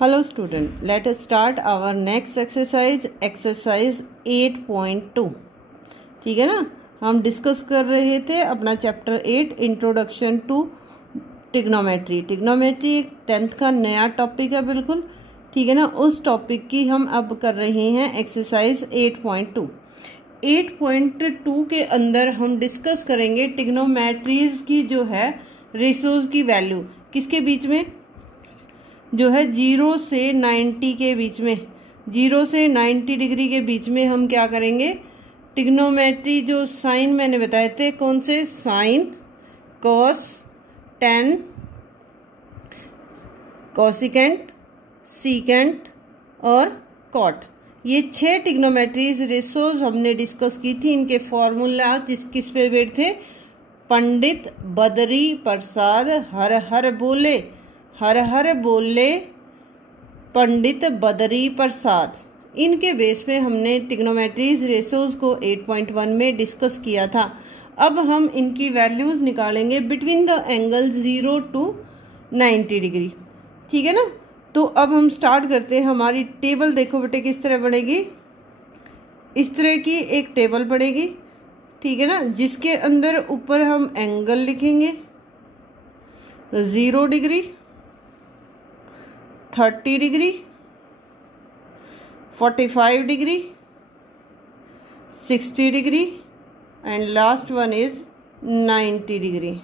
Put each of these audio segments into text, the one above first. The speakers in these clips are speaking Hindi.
Hello student, let us start our next exercise 8.2। ठीक है ना। हम डिस्कस कर रहे थे अपना chapter 8 introduction to trigonometry. Trigonometry एक 10th का नया टॉपिक है बिल्कुल, ठीक है ना। उस टॉपिक की हम अब कर रहे हैं एक्सरसाइज 8.2। 8.2 के अंदर हम डिस्कस करेंगे ट्रिग्नोमेट्रीज की जो है रेशियोज की वैल्यू किसके बीच में, जो है 0 से 90 के बीच में, 0 से 90 डिग्री के बीच में हम क्या करेंगे, ट्रिग्नोमेट्री जो साइन मैंने बताए थे, कौन से sine, cos, tan, cosecant, secant और कॉट, ये 6 ट्रिग्नोमेट्रीज रेशियोज हमने डिस्कस की थी। इनके फॉर्मूला किस पे बेस्ड थे, पंडित बदरी प्रसाद हर हर बोले, हर हर बोले पंडित बदरी प्रसाद, इनके बेस पे हमने ट्रिग्नोमेट्रीज रेशियोज को 8.1 में डिस्कस किया था। अब हम इनकी वैल्यूज निकालेंगे between the angle 0 to 90 degree, ठीक है ना। तो अब हम स्टार्ट करते हैं। हमारी टेबल देखो बेटे किस तरह बनेगी, इस तरह की एक टेबल बनेगी, ठीक है ना, जिसके अंदर ऊपर हम एंगल लिखेंगे 0 degree, 30 degree, 45 degree, 60 degree and last one is 90 degree,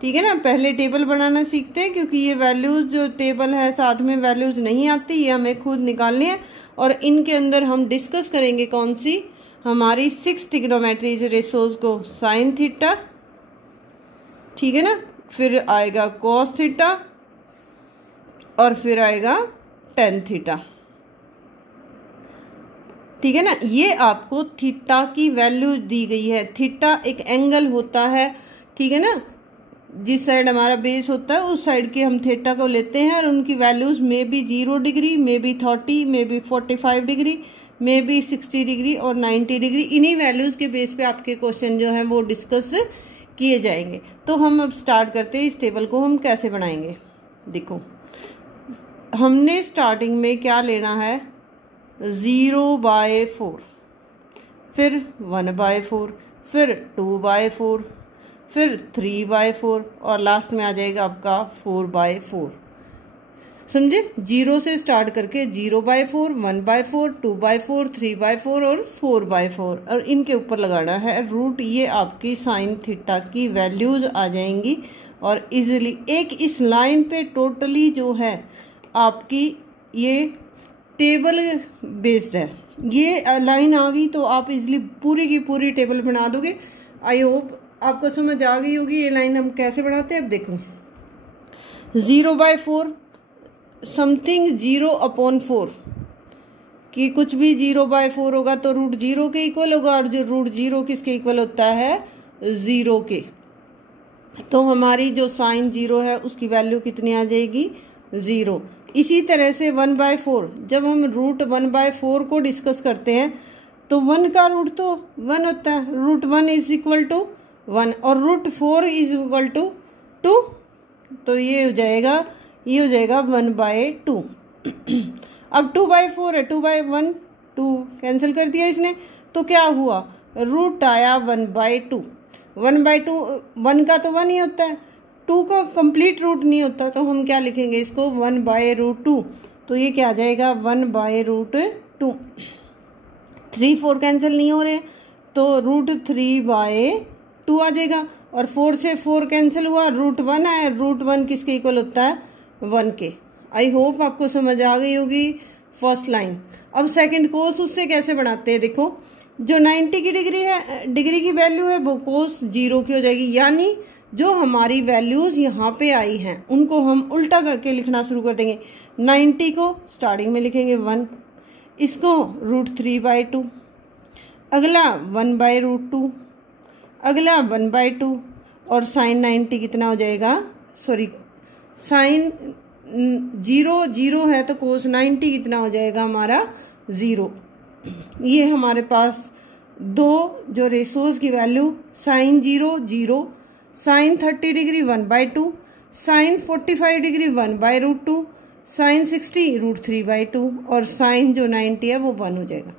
ठीक है ना। पहले टेबल बनाना सीखते हैं, क्योंकि ये वैल्यूज जो टेबल है साथ में वैल्यूज नहीं आती, ये हमें खुद निकालनी है। और इनके अंदर हम डिस्कस करेंगे कौन सी, हमारी 6 ट्रिग्नोमेट्रीज रेशियोज को, साइन थीटा, ठीक है ना, फिर आएगा कॉस थीटा और फिर आएगा टेन थीटा, ठीक है ना। ये आपको थीटा की वैल्यू दी गई है। थीटा एक एंगल होता है, ठीक है ना, जिस साइड हमारा बेस होता है उस साइड के हम थीटा को लेते हैं और उनकी वैल्यूज में भी 0 डिग्री, में भी 30, में भी 45 डिग्री, में भी 60 डिग्री और 90 डिग्री। इन्हीं वैल्यूज के बेस पे आपके क्वेश्चन जो है वो डिस्कस किए जाएंगे। तो हम अब स्टार्ट करते हैं, इस टेबल को हम कैसे बनाएंगे। देखो हमने स्टार्टिंग में क्या लेना है, 0/4, फिर 1/4, फिर 2/4, फिर 3/4 और लास्ट में आ जाएगा आपका 4/4। समझे, 0 से स्टार्ट करके 0/4, 1/4, 2/4, 3/4 और 4/4 और इनके ऊपर लगाना है रूट। ये आपकी साइन थीटा की वैल्यूज आ जाएंगी और इजीली एक इस लाइन पे टोटली जो है आपकी ये टेबल बेस्ड है। ये लाइन आ गई तो आप इजीली पूरी की पूरी टेबल बना दोगे। आई होप आपको समझ आ गई होगी ये लाइन हम कैसे बनाते हैं। अब देखो 0/4 समथिंग 0/4 कि कुछ भी 0/4 होगा तो √0 के इक्वल होगा और जो √0 किसके इक्वल होता है, 0 के। तो हमारी जो साइन 0 है उसकी वैल्यू कितनी आ जाएगी, 0। इसी तरह से 1/4, जब हम √1/4 को डिस्कस करते हैं तो 1 का रूट तो 1 होता है, √1 इज इक्वल टू 1 और √4 इज इक्वल टू 2, तो ये हो जाएगा 1/2। अब 2/4 है, 2/1, 2 कैंसिल कर दिया इसने, तो क्या हुआ, रूट आया 1/2। 1/2, 1 का तो 1 ही होता है, 2 का कंप्लीट रूट नहीं होता, तो हम क्या लिखेंगे इसको 1/√2। तो ये क्या आ जाएगा 1/√2। 3, 4 कैंसिल नहीं हो रहे तो √3/2 आ जाएगा और 4 से 4 कैंसिल हुआ, √1 आया, √1 किसके इक्वल होता है, 1 के। आई होप आपको समझ आ गई होगी फर्स्ट लाइन। अब सेकंड कोस उससे कैसे बनाते हैं, देखो जो 90 की डिग्री है, डिग्री की वैल्यू है, वो कोस 0 की हो जाएगी। यानी जो हमारी वैल्यूज यहाँ पे आई हैं उनको हम उल्टा करके लिखना शुरू कर देंगे। 90 को स्टार्टिंग में लिखेंगे 1, इसको √3/2, अगला 1/√2, अगला 1/2 और साइन 90 कितना हो जाएगा, सॉरी साइन 0 है तो कोस 90 कितना हो जाएगा हमारा 0। ये हमारे पास दो जो रेशियोज की value, sine 0 0, sine 30 degree 1/2, sine 45 degree 1/√2, sine 60 √3/2 और साइन जो 90 है वो 1 हो जाएगा।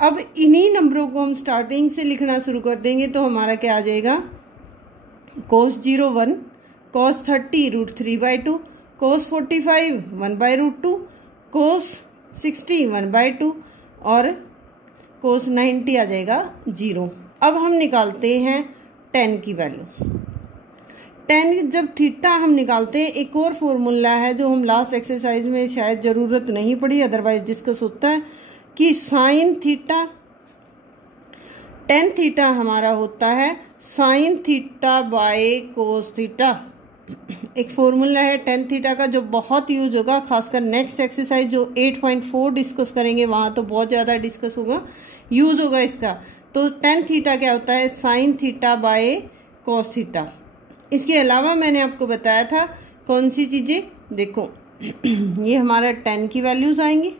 अब इन्हीं नंबरों को हम स्टार्टिंग से लिखना शुरू कर देंगे तो हमारा क्या आ जाएगा, cos 0 1, cos 30 √3/2, cos 45 1/√2, cos 60 1/2 और cos 90 आ जाएगा 0। अब हम निकालते हैं tan की वैल्यू। tan जब थीटा हम निकालते हैं, एक और फॉर्मूला है जो हम लास्ट एक्सरसाइज में शायद ज़रूरत नहीं पड़ी, अदरवाइज डिस्कस होता है कि साइन थीटा, tan थीटा हमारा होता है sine theta by cos theta. एक फॉर्मूला है tan थीटा का जो बहुत यूज होगा, खासकर नेक्स्ट एक्सरसाइज जो 8.4 डिस्कस करेंगे वहाँ तो बहुत ज़्यादा डिस्कस होगा, यूज होगा इसका। तो tan थीटा क्या होता है, sine theta by cos theta. इसके अलावा मैंने आपको बताया था कौन सी चीज़ें, देखो ये हमारा tan की वैल्यूज आएंगी,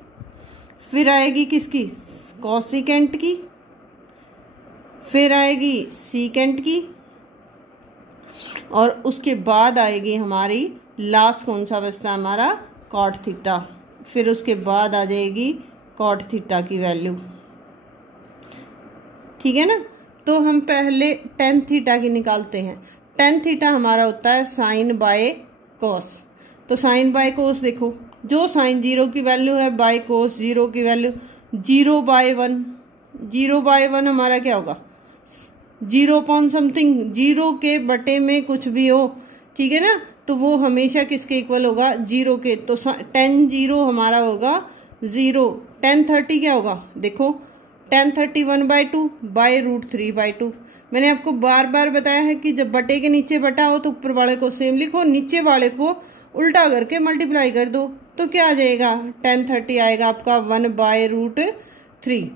फिर आएगी किसकी, कोसिकेंट की, फिर आएगी सीकेंट की, और उसके बाद आएगी हमारी लास्ट कौन सा बचता है हमारा, कॉट थीटा। फिर उसके बाद आ जाएगी कॉट थीटा की वैल्यू। ठीक है ना। तो हम पहले tan थीटा की निकालते हैं। tan थीटा हमारा होता है साइन बाय कोस। तो साइन बाय कोस देखो, जो साइन 0 की वैल्यू है बाय कोस 0 की वैल्यू 0/1। 0/1 हमारा क्या होगा, 0 पॉइंट समथिंग, 0 के बटे में कुछ भी हो, ठीक है ना, तो वो हमेशा किसके इक्वल होगा, 0 के। तो tan 0 हमारा होगा 0। tan 30 क्या होगा, देखो tan 30 1/2 बाय √3/2। मैंने आपको बार बार बताया है कि जब बटे के नीचे बटा हो तो ऊपर वाले को सेम लिखो, नीचे वाले को उल्टा करके मल्टीप्लाई कर दो, तो क्या आ जाएगा, tan 30 आएगा आपका 1/√3।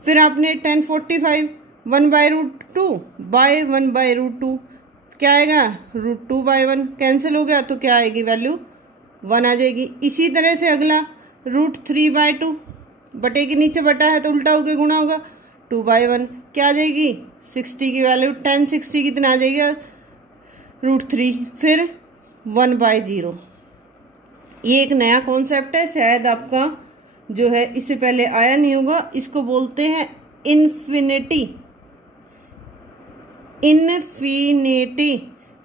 फिर आपने tan 45 1/√2 बाय 1/√2, क्या आएगा, √2/1, कैंसिल हो गया तो क्या आएगी वैल्यू, 1 आ जाएगी। इसी तरह से अगला √3/2, बटे के नीचे बटा है तो उल्टा होकर गुणा होगा, 2/1, क्या आ जाएगी, 60 की वैल्यू, tan 60 कितना आ जाएगा, √3, फिर 1/0। ये एक नया कॉन्सेप्ट है, शायद आपका जो है इससे पहले आया नहीं होगा। इसको बोलते हैं इन्फिनिटी। इन्फिनिटी,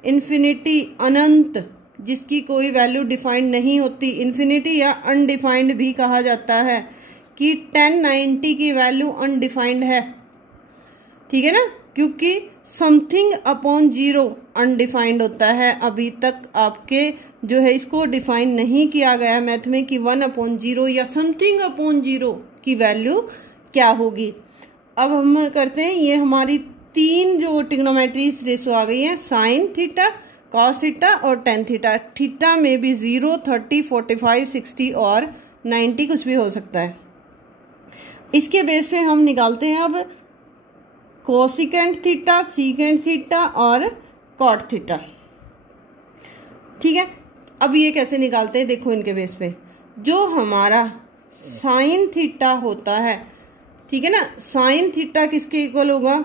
इन्फिनिटी अनंत, जिसकी कोई वैल्यू डिफाइंड नहीं होती, इन्फिनिटी या अनडिफाइंड भी कहा जाता है कि tan 90 की वैल्यू अनडिफाइंड है, ठीक है ना, क्योंकि समथिंग अपॉन 0 अनडिफाइंड होता है। अभी तक आपके जो है इसको डिफाइन नहीं किया गया मैथ में कि 1/0 या समथिंग अपॉन 0 की वैल्यू क्या होगी। अब हम करते हैं, ये हमारी 3 जो ट्रिग्नोमेट्रीज रेशो आ गई है, साइन थीटा, कॉस थीटा और tan थीटा। थीटा में भी 0, 30, 45, 60 और 90 कुछ भी हो सकता है। इसके बेस पे हम निकालते हैं अब कोसिकेंट थीटा, सीकेंट थीटा और कॉट थीटा। ठीक है, अब ये कैसे निकालते हैं, देखो इनके बेस पे जो हमारा साइन थीटा होता है, ठीक है ना, साइन थीटा किसके इक्वल होगा,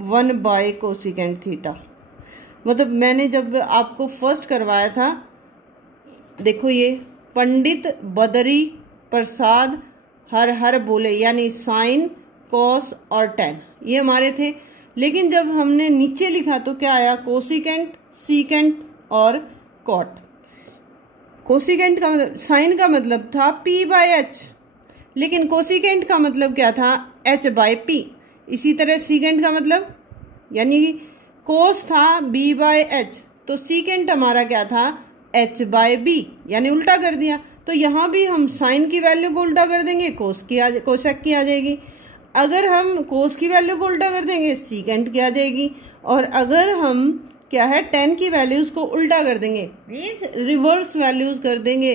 1/कोसिकेंट थीटा। मतलब मैंने जब आपको फर्स्ट करवाया था, देखो ये पंडित बदरी प्रसाद हर हर बोले, यानी साइन, कॉस और tan ये हमारे थे। लेकिन जब हमने नीचे लिखा तो क्या आया, कोसिकेंट, सीकेंट और कॉट। कोसिकेंट का मतलब, साइन का मतलब था p/h, लेकिन कोसिकेंट का मतलब क्या था, h/p। इसी तरह सीकेंट का मतलब, यानी कोस था b/h, तो सीकेंट हमारा क्या था, h/b, यानी उल्टा कर दिया। तो यहाँ भी हम साइन की वैल्यू को उल्टा कर देंगे, कोसेक की आ जाएगी। अगर हम कोस की वैल्यू को उल्टा कर देंगे, सीकेंट की आ जाएगी। और अगर हम क्या है, tan की वैल्यूज को उल्टा कर देंगे, मीन्स रिवर्स वैल्यूज कर देंगे,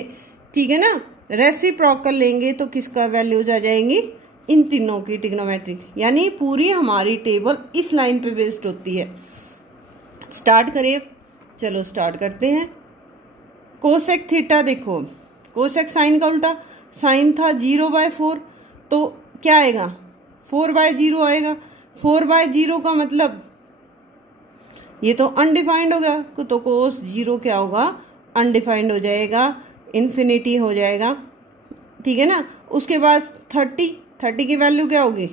ठीक है ना, रेसिप्रोकल लेंगे तो किसका वैल्यूज आ जाएंगी, इन तीनों की ट्रिग्नोमेट्रिक। यानी पूरी हमारी टेबल इस लाइन पे बेस्ड होती है। स्टार्ट करिए, चलो स्टार्ट करते हैं। कोसेक थीटा देखो, कोसेक साइन का उल्टा, साइन था 0/4, तो क्या आएगा, 4/0 आएगा। 4/0 का मतलब ये तो अनडिफाइंड हो गया, तो कोस 0 क्या होगा, अनडिफाइंड हो जाएगा। इन्फिनिटी हो जाएगा, ठीक है ना। उसके बाद 30 की वैल्यू क्या होगी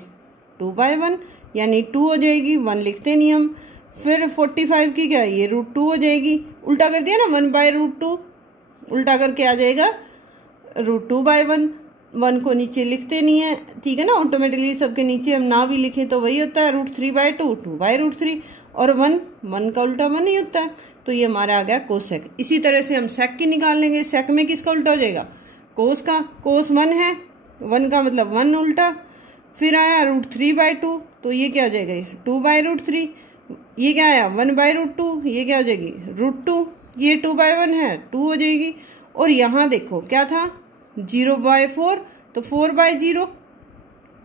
2/1 यानी 2 हो जाएगी, 1 लिखते नहीं हम। फिर 45 की क्या है ये √2 हो जाएगी, उल्टा कर दिया ना 1/√2, उल्टा करके आ जाएगा √2/1, 1 को नीचे लिखते नहीं है, ठीक है ना। ऑटोमेटिकली सबके नीचे हम ना भी लिखें तो वही होता है √3/2, 2/√3, और 1 का उल्टा 1 ही होता है। तो ये हमारा आ गया कोसेक। इसी तरह से हम सेक की निकाल लेंगे। सेक में किसका उल्टा हो जाएगा कोस का, कोस 1 है, 1 का मतलब 1 उल्टा। फिर आया √3/2, तो ये क्या हो जाएगा 2/√3। ये क्या आया 1/√2, ये क्या हो जाएगी √2, ये 2/1 है 2 हो जाएगी। और यहाँ देखो क्या था 0/4, तो 4/0,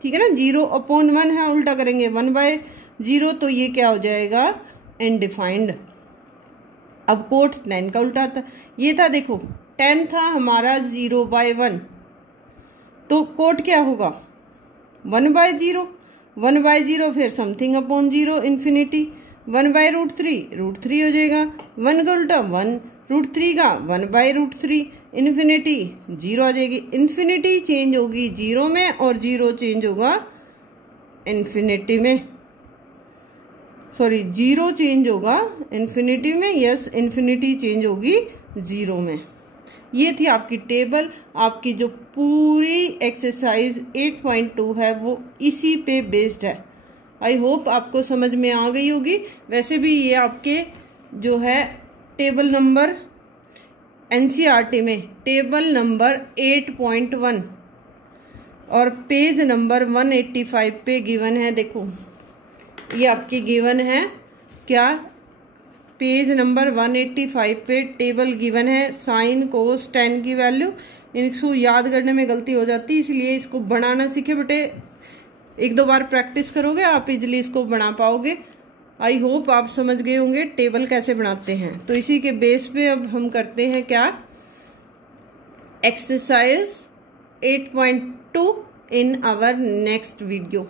ठीक है ना। 0/1 है, उल्टा करेंगे 1/0, तो ये क्या हो जाएगा अनडिफाइंड। अब कोट 10 का उल्टा था, ये था देखो 10 था हमारा 0/1, तो कोट क्या होगा 1/0, 1/0 फिर समथिंग अपॉन 0 इन्फिनिटी, 1/√3 हो जाएगा, 1 का उल्टा 1, √3 का 1/√3, इन्फिनिटी 0 आ जाएगी। इन्फिनिटी चेंज होगी 0 में और 0 चेंज होगा इन्फिनिटी में, सॉरी 0 चेंज होगा इन्फिनिटी में, यस इन्फिनिटी चेंज होगी 0 में। ये थी आपकी टेबल। आपकी जो पूरी एक्सरसाइज 8.2 है वो इसी पे बेस्ड है। आई होप आपको समझ में आ गई होगी। वैसे भी ये आपके जो है टेबल नंबर एनसीईआरटी में टेबल नंबर 8.1 और पेज नंबर 185 पे गिवन है। देखो ये आपकी गिवन है क्या, पेज नंबर 185 पे टेबल गिवन है साइन कोस tan की वैल्यू। इसको याद करने में गलती हो जाती है, इसलिए इसको बनाना सीखे बेटे। 1-2 बार प्रैक्टिस करोगे आप इजीली इसको बना पाओगे। आई होप आप समझ गए होंगे टेबल कैसे बनाते हैं। तो इसी के बेस पे अब हम करते हैं क्या, exercise 8.2 in our next video.